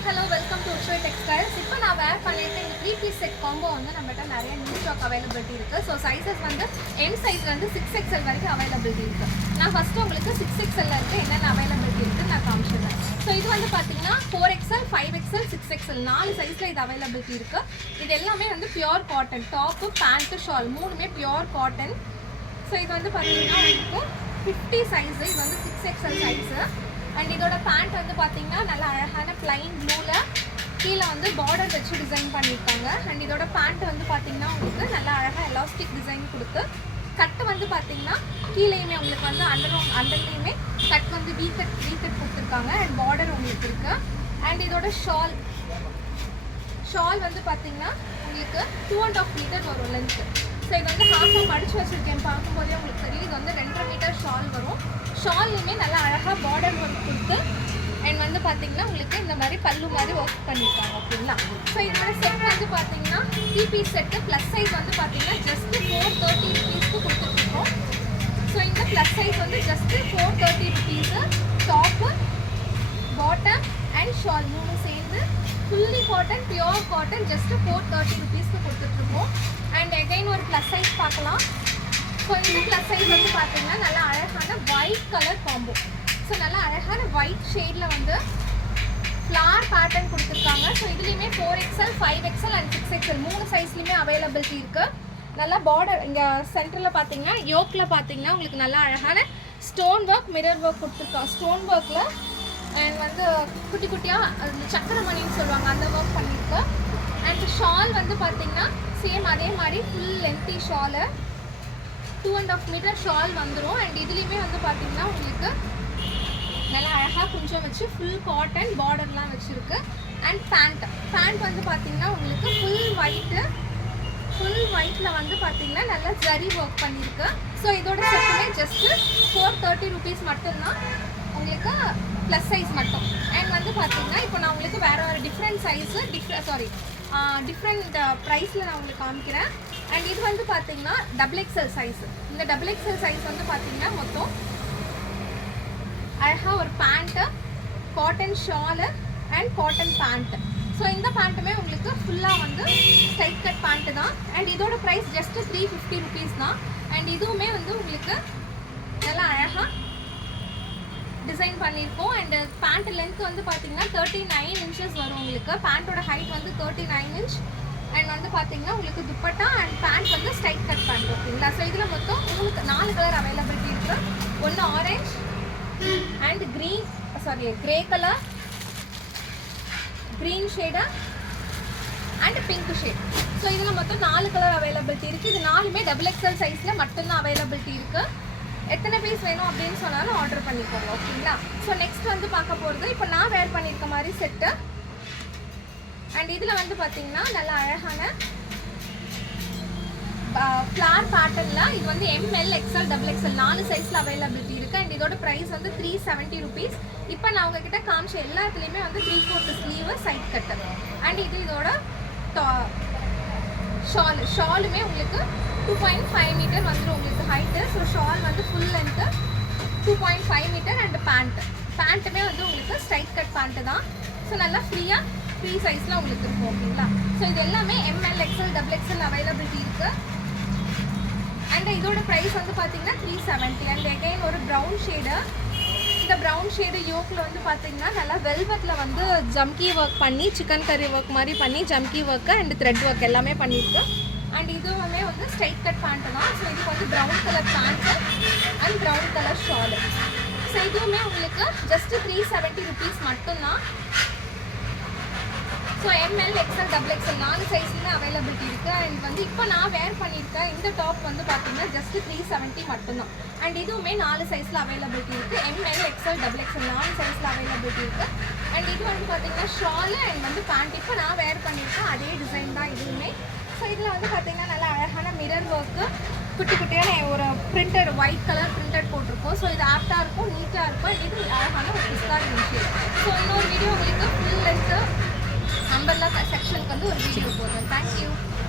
Hi hello welcome to உஷோய் textiles. இப்போ நான் வேர் பண்ணிட்டு இந்த 3 piece செட் காம்போ வந்து நம்மகிட்ட நிறைய நியூ ஸ்டாக் அவைலபிலிட்டி இருக்குது. ஸோ சைஸஸ் வந்து எம் சைஸ்லேருந்து 6XL வரைக்கும் அவைலபிலிட்டி இருக்குது. நான் ஃபஸ்ட்டு உங்களுக்கு 6XL இருக்குது என்னென்ன அவைலபிலிட்டி இருக்குதுன்னு நான் காமிச்சிடுறேன். ஸோ இது வந்து பார்த்தீங்கன்னா 4XL, 5XL, 6XL 4 சைஸில் இது அவைலபிலிட்டி இருக்குது. இது எல்லாமே வந்து pure cotton, top pant shawl மூணுமே பியோர் காட்டன். ஸோ இது வந்து பார்த்தீங்கன்னா உங்களுக்கு 50 சைஸு, இது வந்து 6XL சைஸு. அண்ட் இதோட பேண்ட் வந்து பார்த்தீங்கன்னா நல்லா அழகான பிளைன் ப்ளூவில் கீழே வந்து பார்டர் வச்சு டிசைன் பண்ணியிருக்காங்க. அண்ட் இதோட பேண்ட் வந்து பார்த்தீங்கன்னா உங்களுக்கு நல்லா அழகாக எலாஸ்டிக் டிசைன் கொடுத்து கட்டு வந்து பார்த்தீங்கன்னா கீழேயுமே உங்களுக்கு வந்து அண்டர்லேயுமே கட் வந்து வீ கட் கொடுத்துருக்காங்க. அண்ட் பார்டர் உங்களுக்கு இருக்குது. அண்ட் இதோட ஷால் வந்து பார்த்தீங்கன்னா உங்களுக்கு 2.5 மீட்டர் வரும் லென்த்து. ஸோ இது வந்து ஹாஃபாக மடித்து வச்சுருக்கேன், பார்க்கும்போதே உங்களுக்கு தெரியும். இது வந்து 2.5 மீட்டர் ஷால் வரும். ஷால்லையுமே நல்லா அழகாக பார்டர் ஒர்க் கொடுத்து அண்ட் வந்து பார்த்தீங்கன்னா உங்களுக்கு இந்த மாதிரி பல்லு மாதிரி ஒர்க் பண்ணியிருக்காங்க. ஓகேங்களா? ஸோ இதோட செட் வந்து பார்த்தீங்கன்னா 3 piece செட்டு ப்ளஸ் சைஸ் வந்து பார்த்தீங்கன்னா ஜஸ்ட்டு 430 ருபீஸ்க்கு கொடுத்துட்ருக்கோம். ஸோ இந்த ப்ளஸ் சைஸ் வந்து just 430 rupees. Top, bottom and shawl மூணு சேர்ந்து fully cotton, pure cotton just 430 ருபீஸ்க்கு கொடுத்துட்ருக்கோம். அண்ட் எகைன் ஒரு ப்ளஸ் சைஸ் பார்க்கலாம். ஸோ இந்த ப்ளஸ் சைஸ் வந்து பார்த்தீங்கன்னா நல்லா அழகான ஒயிட் கலர் காம்போ. ஸோ நல்லா அழகான ஒயிட் ஷேடில் வந்து ஃப்ளார் பேட்டர்ன் கொடுத்துருக்காங்க. ஸோ இதுலேயுமே 4XL, 5XL அண்ட் 6XL மூணு சைஸ்லையுமே அவைலபிலிட்டி இருக்குது. நல்லா பார்டர் இங்கே சென்டரில் பார்த்தீங்கன்னா யோக்கில் பார்த்தீங்கன்னா உங்களுக்கு நல்லா அழகான ஸ்டோன் ஒர்க், மிரர் ஒர்க் கொடுத்துருக்காங்க. ஸ்டோன் ஒர்க்கில் அண்ட் வந்து குட்டி குட்டியாக சக்கரமணின்னு சொல்லுவாங்க, அந்த ஒர்க் பண்ணியிருக்கு. அண்ட் ஷால் வந்து பார்த்தீங்கன்னா சேம் அதே மாதிரி full lengthy shawl 2.5 metre shawl வந்துடும். அண்ட் இதுலேயுமே வந்து பார்த்தீங்கன்னா உங்களுக்கு நல்லா அழகாக கொஞ்சம் வச்சு ஃபுல் காட்டன் பார்டர்லாம் வச்சுருக்கு. அண்ட் பேண்ட் வந்து பார்த்தீங்கன்னா உங்களுக்கு ஃபுல் ஒயிட்டில் வந்து பார்த்தீங்கன்னா நல்லா ஜரி ஒர்க் பண்ணியிருக்கு. ஸோ இதோட செட்டுமே ஜஸ்ட்டு 430 ருபீஸ் மட்டும்தான் உங்களுக்கு ப்ளஸ் சைஸ் மட்டும். அண்ட் வந்து பார்த்தீங்கன்னா இப்போ நான் உங்களுக்கு வேறு ஒரு டிஃப்ரெண்ட் சைஸு டிஃப்ரெண்ட் ப்ரைஸில் நான் உங்களுக்கு காமிக்கிறேன். அண்ட் இது வந்து பார்த்தீங்கன்னா XXL சைஸு. இந்த XXL சைஸ் வந்து பார்த்தீங்கன்னா மொத்தம் அழகாக ஒரு pant, cotton Shalu and cotton pant. So இந்த பேண்ட்டுமே உங்களுக்கு ஃபுல்லாக வந்து ஸ்ட்ரைட் கட் பேண்ட்டு தான். அண்ட் இதோட ப்ரைஸ் ஜஸ்ட்டு 350 ருபீஸ் தான். அண்ட் இதுவுமே வந்து உங்களுக்கு நல்லா அழகாக டிசைன் பண்ணியிருக்கோம். அண்ட் பேண்ட் லென்த் வந்து பார்த்தீங்கன்னா 39 இன்ச்சஸ் வரும் உங்களுக்கு. பேண்ட்டோட ஹைட் வந்து 39 இன்ச். அண்ட் வந்து பார்த்தீங்கன்னா உங்களுக்கு துப்பட்டா அண்ட் பேண்ட் வந்து ஸ்ட்ரைட் கட் பேண்ட். ஓகேங்களா? ஸோ இதில் மொத்தம் உங்களுக்கு 4 கலர் அவைலபிலிட்டி இருக்குது. ஒன்று orange and grey colour, green shade and pink shade. So இதில் மொத்தம் 4 கலர் அவைலபிலிட்டி இருக்குது. இது 4மே XXL சைஸில் மட்டும்தான் அவைலபிலிட்டி இருக்குது. எத்தனை பீஸ் வேணும் அப்படின்னு சொன்னாலும் ஆர்டர் பண்ணிக்கோங்க. ஓகேங்களா? ஸோ நெக்ஸ்ட் வந்து பார்க்க போகிறது இப்போ நான் வேர் பண்ணியிருக்க மாதிரி செட்டு. அண்ட் இதில் வந்து பார்த்தீங்கன்னா நல்லா அழகான ஃப்ளார் பேட்டர்னில் இது வந்து ML, XL, XXL 4 சைஸில் அவைலபிலிட்டி இருக்குது. அண்ட் இதோட ப்ரைஸ் வந்து 370 ருபீஸ். இப்போ நான் உங்ககிட்ட காமிச்ச எல்லாத்துலேயுமே வந்து 3/4 ஸ்லீவு, சைட் கட்டு. அண்ட் இதோட ஷாலுமே உங்களுக்கு 2.5 மீட்டர் வந்துடும் உங்களுக்கு ஹைட்டு. ஸோ ஷால் வந்து ஃபுல் லென்த்து 2.5 மீட்டர். அண்ட் பேண்ட்டுமே வந்து உங்களுக்கு ஸ்ட்ரைட் கட் பேண்ட்டு தான். ஸோ நல்லா ஃப்ரீ சைஸில் உங்களுக்கு இருக்கும். ஓகேங்களா? ஸோ இது எல்லாமே ML, XL, XXL அவைலபிலிட்டி இருக்குது. அண்ட் இதோட ப்ரைஸ் வந்து பார்த்தீங்கன்னா 370. அண்ட் எகைன் ஒரு ப்ரௌன் ஷேடு. இந்த ப்ரௌன் ஷேடு யோக்கில் வந்து பார்த்தீங்கன்னா நல்லா வெல்வெட்டில் வந்து ஜம்கி ஒர்க் பண்ணி சிக்கன் கறி ஒர்க் மாதிரி பண்ணி jamki work and thread work எல்லாமே பண்ணியிருக்கு. அண்ட் இதுவுமே வந்து ஸ்ட்ரைட் கட் பேண்ட்டு தான். ஸோ இதுக்கு வந்து brown colour pant and brown colour Shalu. So இதுவுமே உங்களுக்கு ஜஸ்ட்டு 370 ருபீஸ் மட்டும்தான். So ML, XL, XXL 4 சைஸ்லேயும் availability இருக்குது. அண்ட் வந்து இப்போ நான் வேர் பண்ணியிருக்கேன் இந்த டாப் வந்து பார்த்தீங்கன்னா ஜஸ்ட்டு 370 மட்டும்தான். அண்ட் இதுவுமே 4 சைஸில் அவைலபிலிட்டி இருக்குது. ML, XL, XXL 4 சைஸில் அவைலபிலிட்டி இருக்குது. அண்ட் இது வந்து பார்த்தீங்கன்னா ஷாலு அண்ட் வந்து பேண்ட் இப்போ நான் வேர் பண்ணியிருக்கேன் அதே டிசைன் தான் இதுவுமே. ஸோ இதில் வந்து பார்த்தீங்கன்னா நல்லா அழகான மிரர் ஒர்க்கு, குட்டி குட்டியான ஒரு பிரிண்டட் ஒயிட் கலர் பிரிண்டட் போட்டிருக்கோம். ஸோ இது ஆப்டாக இருக்கும், நீட்டாக இருக்கும். இது அழகான ஒரு பிஸ்கா இருந்துச்சு. ஸோ இன்னொரு வீடியோ உங்களுக்கு ஃபுல் லென்த்து அம்பர்லா செக்ஷனுக்கு வந்து ஒரு வீடியோ போடுறேன். தேங்க்யூ.